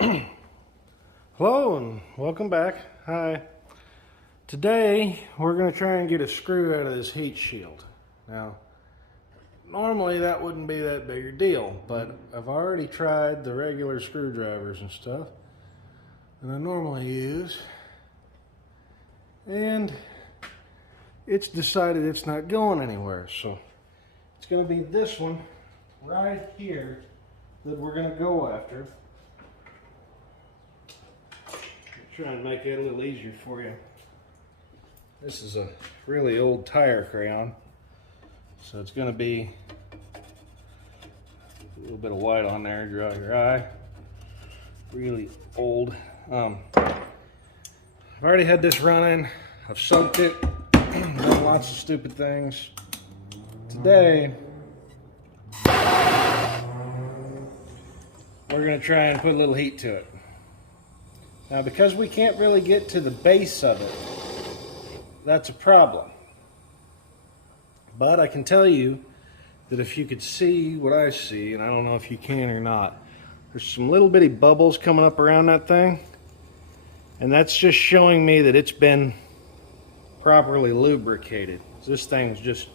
Hello and welcome back. Hi. Today we're going to try and get a screw out of this heat shield. Now, normally that wouldn't be that big a deal, but I've already tried the regular screwdrivers and stuff that I normally use, and it's decided it's not going anywhere. So it's going to be this one right here that we're going to go after. Try and make it a little easier for you. This is a really old tire crayon, so it's going to be a little bit of white on there, dry your eye. Really old. I've already had this running. I've soaked it, done lots of stupid things. Today we're going to try and put a little heat to it. Now, because we can't really get to the base of it, that's a problem. But I can tell you that if you could see what I see, and I don't know if you can or not, there's some little bitty bubbles coming up around that thing. And that's just showing me that it's been properly lubricated. This thing's just,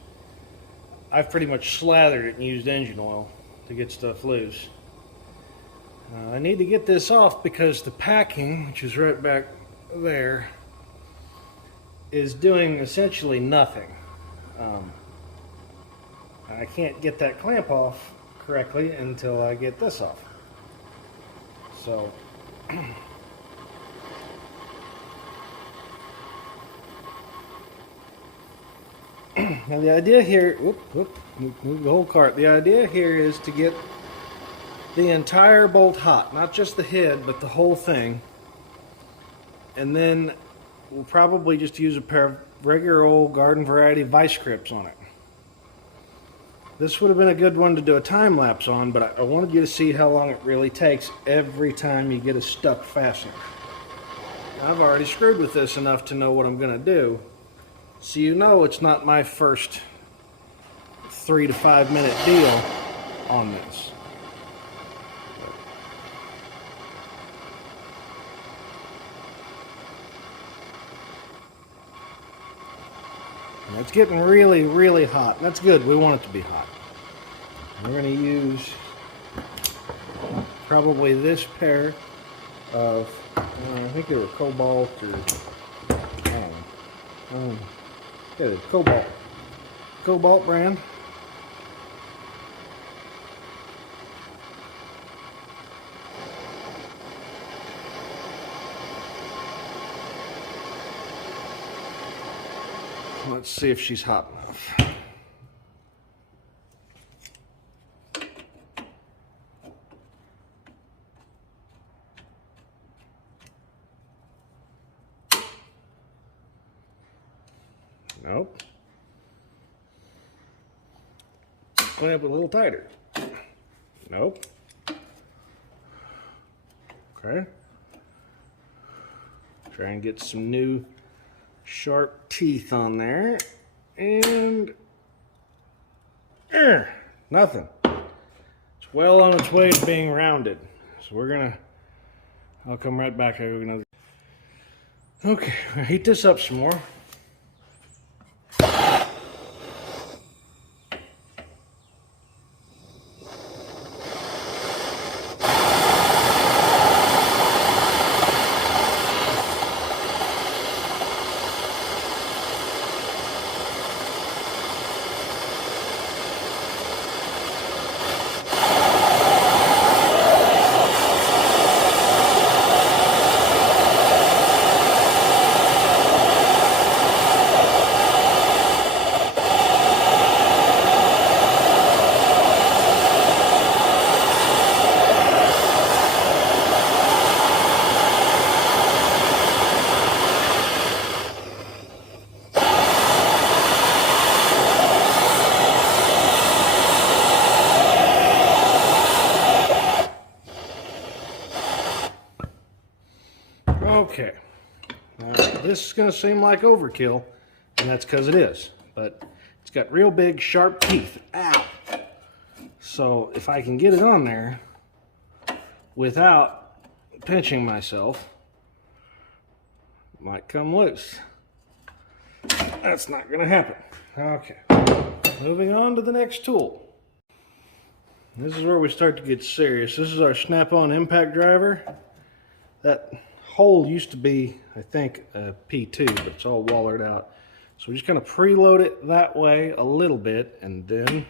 I've pretty much slathered it and used engine oil to get stuff loose. I need to get this off because the packing, which is right back there, is doing essentially nothing. I can't get that clamp off correctly until I get this off. So now the idea here, move the whole cart. The idea here is to get the entire bolt hot, not just the head, but the whole thing. And then we'll probably just use a pair of regular old garden variety vice grips on it. This would have been a good one to do a time lapse on, but I wanted you to see how long it really takes every time you get a stuck fastener. Now, I've already screwed with this enough to know what I'm going to do, so you know it's not my first 3 to 5 minute deal on this. And it's getting really, really hot. That's good. We want it to be hot. We're going to use probably this pair of, I think they were Cobalt or, I don't know. Yeah, Cobalt. Cobalt brand. Let's see if she's hot enough. Nope. Clamp it a little tighter. Nope. Okay. Try and get some new sharp teeth on there, and nothing. It's well on its way to being rounded. So I'll come right back. Okay, I'll heat this up some more. Okay, now this is going to seem like overkill, and that's because it is, but it's got real big sharp teeth. Ow! So if I can get it on there without pinching myself, might come loose. That's not going to happen. Okay, moving on to the next tool. This is where we start to get serious. This is our Snap-on impact driver. That hole used to be, I think, a P2, but it's all wallered out. So we just kind of preload it that way a little bit, and then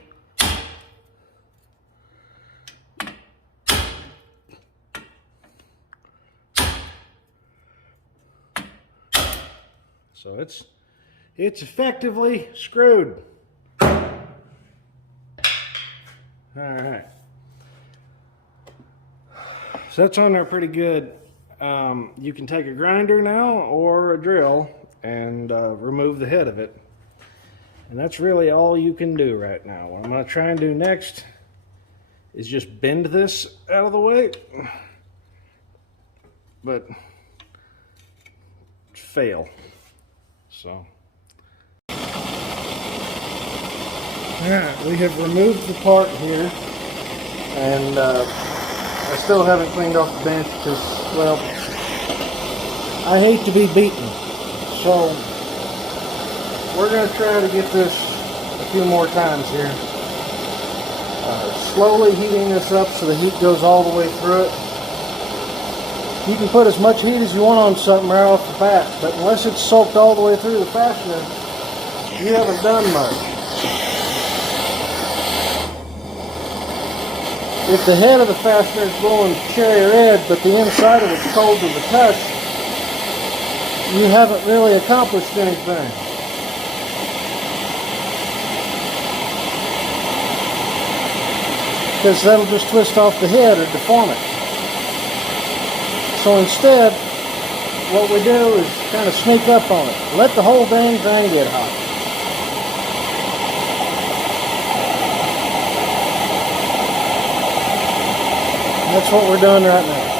so it's effectively screwed. All right. So that's on there pretty good. You can take a grinder now or a drill and remove the head of it. And that's really all you can do right now. What I'm going to try and do next is just bend this out of the way. But fail. So. Alright, we have removed the part here. And I still haven't cleaned off the bench because, well, I hate to be beaten. So, we're going to try to get this a few more times here. Slowly heating this up so the heat goes all the way through it. You can put as much heat as you want on something right off the bat, but unless it's soaked all the way through the fastener, you haven't done much. If the head of the fastener is glowing cherry red, but the inside of it's cold to the touch, you haven't really accomplished anything. Because that'll just twist off the head or deform it. So instead, what we do is kind of sneak up on it. Let the whole dang thing get hot. That's what we're doing right now.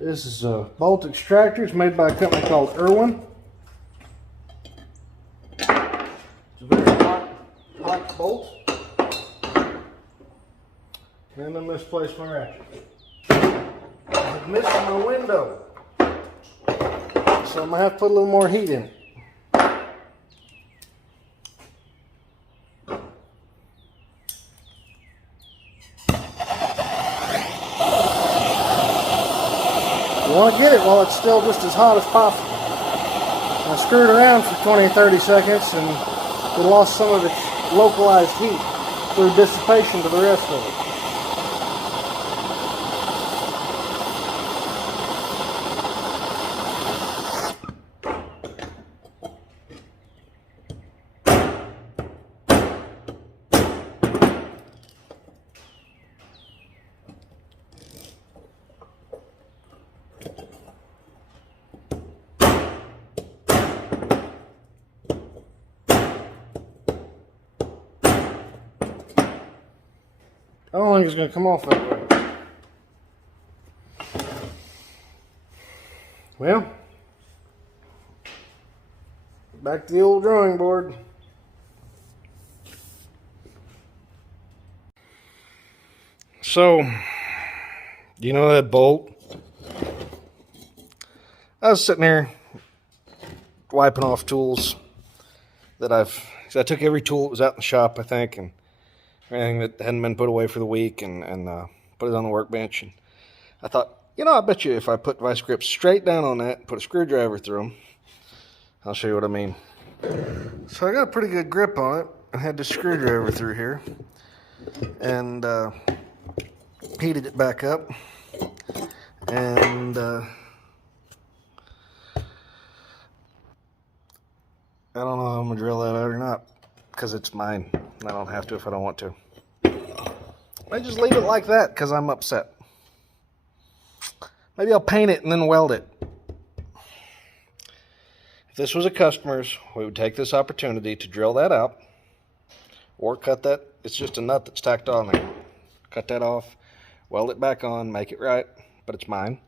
This is a bolt extractor. It's made by a company called Irwin. It's a very hot bolt. And I misplaced my ratchet. I'm missing my window. So I'm going to have to put a little more heat in it. You want to get it while it's still just as hot as possible. I screwed around for 20-30 seconds and it lost some of its localized heat through dissipation to the rest of it. I don't think it's going to come off that way. Well, back to the old drawing board. So, you know that bolt? I was sitting there wiping off tools that I took every tool that was out in the shop, I think, and everything that hadn't been put away for the week and put it on the workbench. And I thought, you know, I bet you if I put vice grips straight down on that and put a screwdriver through them, I'll show you what I mean. So I got a pretty good grip on it. I had the screwdriver through here. and heated it back up, and I don't know if I'm gonna drill that out or not, because it's mine. I don't have to if I don't want to. I just leave it like that because I'm upset. Maybe I'll paint it and then weld it. If this was a customer's, we would take this opportunity to drill that out or cut that. It's just a nut that's tacked on there. Cut that off, weld it back on, make it right, but it's mine.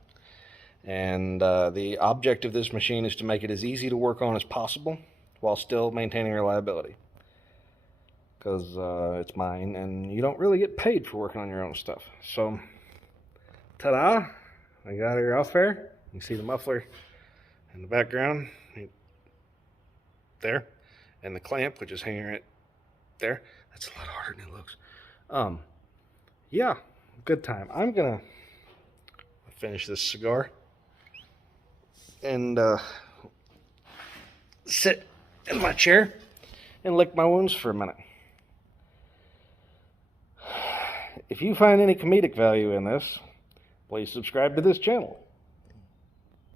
And the object of this machine is to make it as easy to work on as possible while still maintaining reliability. Because it's mine, and you don't really get paid for working on your own stuff. So, ta-da! I got her off there. You see the muffler in the background there, and the clamp, which is hanging right there. That's a lot harder than it looks. Yeah, good time. I'm gonna finish this cigar and sit in my chair and lick my wounds for a minute. If you find any comedic value in this, please subscribe to this channel.